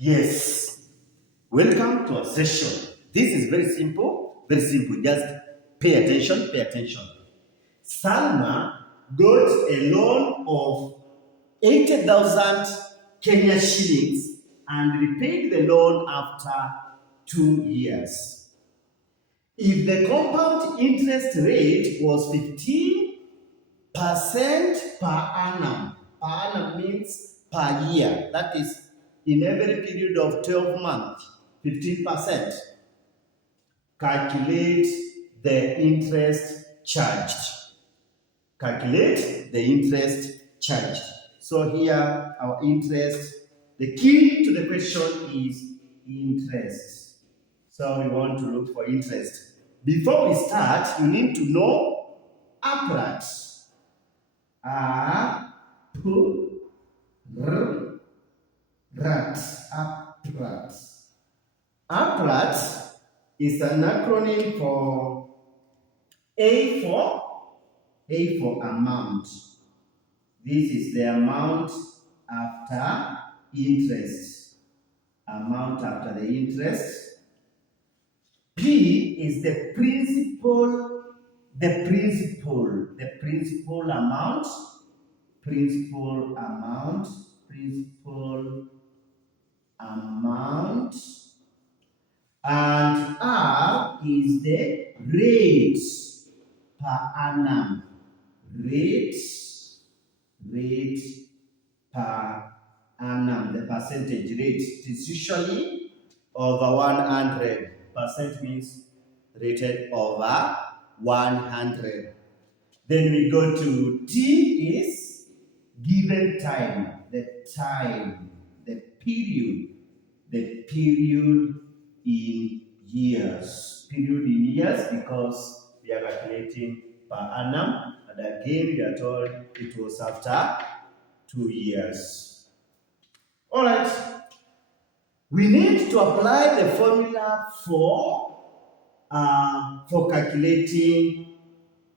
Yes, welcome to our session. This is very simple, very simple. Just pay attention, pay attention. Salma got a loan of 80,000 Kenya shillings and repaid the loan after 2 years. If the compound interest rate was 15% per annum means per year, that is in every period of 12 months, 15%. Calculate the interest charged. Calculate the interest charged. So here our interest, the key to the question is interest. So we want to look for interest. Before we start, you need to know upright. Upright. Upright is an acronym for A for amount. This is the amount after interest. Amount after the interest. P is the principal amount. And R is the rate per annum. Rate per annum, the percentage rate. It is usually over 100. Percent means rated over 100. Then we go to T is given time, the period in years. Period in years because we are calculating per annum, and again we are told it was after 2 years. All right. We need to apply the formula for calculating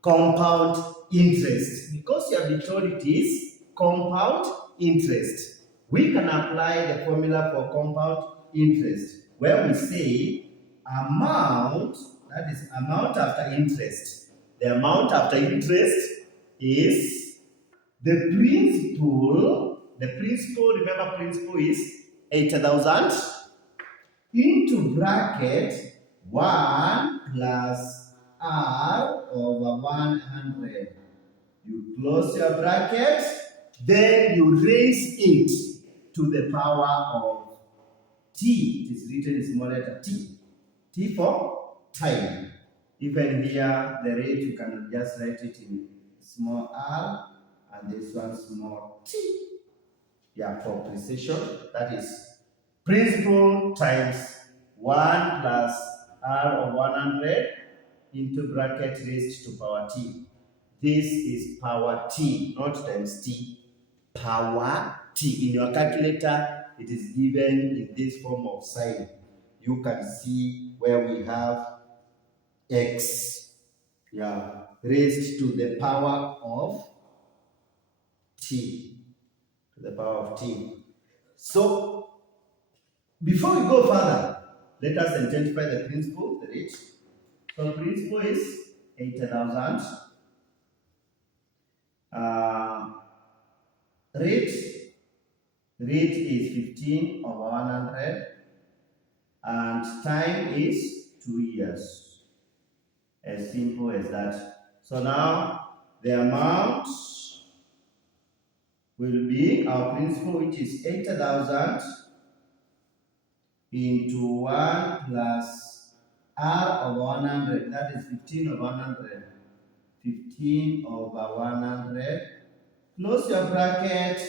compound interest, because you have been told it is compound interest. We can apply the formula for compound interest where we say amount, that is amount after interest. The amount after interest is the principal. Remember, principal is 80,000 into bracket 1 plus R over 100. You close your bracket, then you raise it to the power of T. It is written in small letter T. T for time. Even here, the rate, you can just write it in small r, and this one small t. Yeah, for precision, that is principal times 1 plus r of 100 into bracket raised to power t. This is power t, not times t. Power t. In your calculator, it is given in this form of sign. You can see where we have x, raised to the power of t. So, before we go further, let us identify the principal, the rate. So, principal is 80,000. Rate is 15 over 100, and time is 2 years. As simple as that. So now the amount will be our principal, which is 80,000 into 1 plus R over 100. That is 15 over 100. 15 over 100. Close your bracket.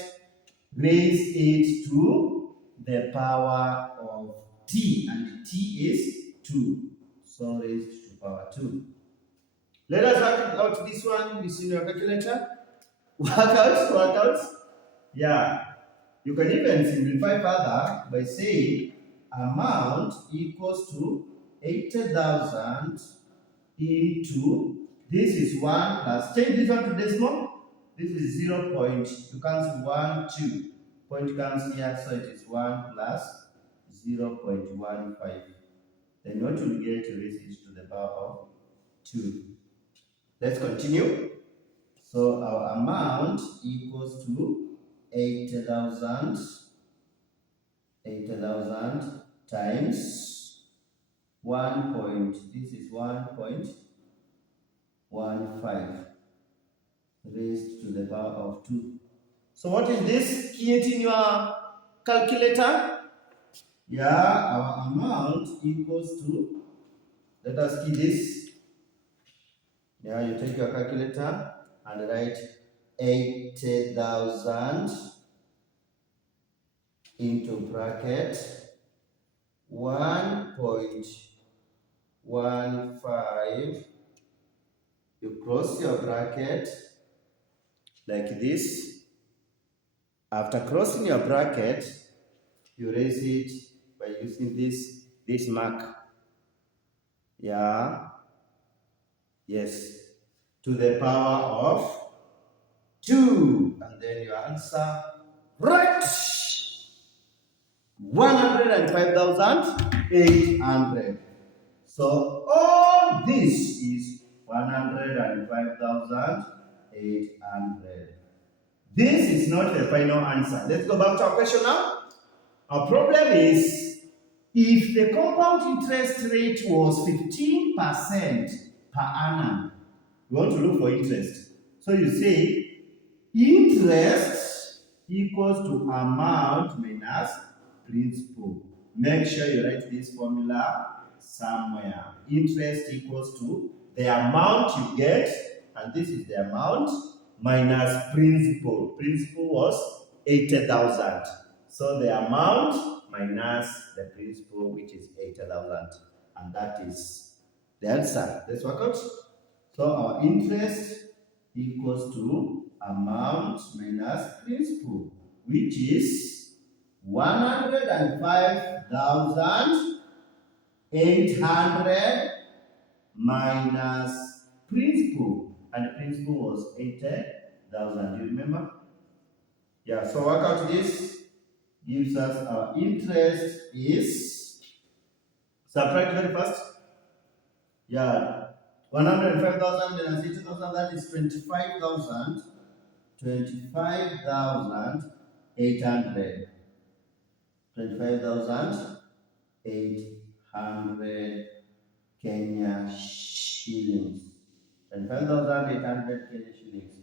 Raise it to the power of t, and t is 2. So raised to power 2. Let us work out this one using your calculator. Work out. Yeah. You can even simplify further by saying amount equals to 80,000 into, this is 1 plus, change this one to decimal. This is 0 point, you cancel 1, 2. Point comes here, so it is 1 plus 0.15. Then what will we get to raise it to the power of 2? Let's continue. So our amount equals to 80,000 times 1 point, this is 1.15 raised to the power of 2. So what is this? Key it in your calculator. Yeah, our amount equals to, let us key this. Yeah, you take your calculator and write 80,000 into bracket 1.15. You cross your bracket like this. After crossing your bracket, you raise it by using this mark. Yeah. Yes. To the power of 2. And then your answer, right. 105,800. So all this is 105,800. This is not the final answer. Let's go back to our question now. Our problem is, if the compound interest rate was 15% per annum, we want to look for interest. So you say interest equals to amount minus principal. Make sure you write this formula somewhere. Interest equals to the amount you get, and this is the amount, minus principal. Principal was 80,000. So the amount minus the principal, which is 80,000. And that is the answer. Let's work out. So our interest equals to amount minus principal, which is 105,800 minus principal, and the principal was 80,000. You remember? Yeah, so work out this. Gives us our interest is, subtract very fast. Yeah, 105,000 minus 80,000, that is 25,000. 25,800. 25,800 Kenya shillings. 25,800 Kenya shillings.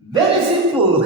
Very simple.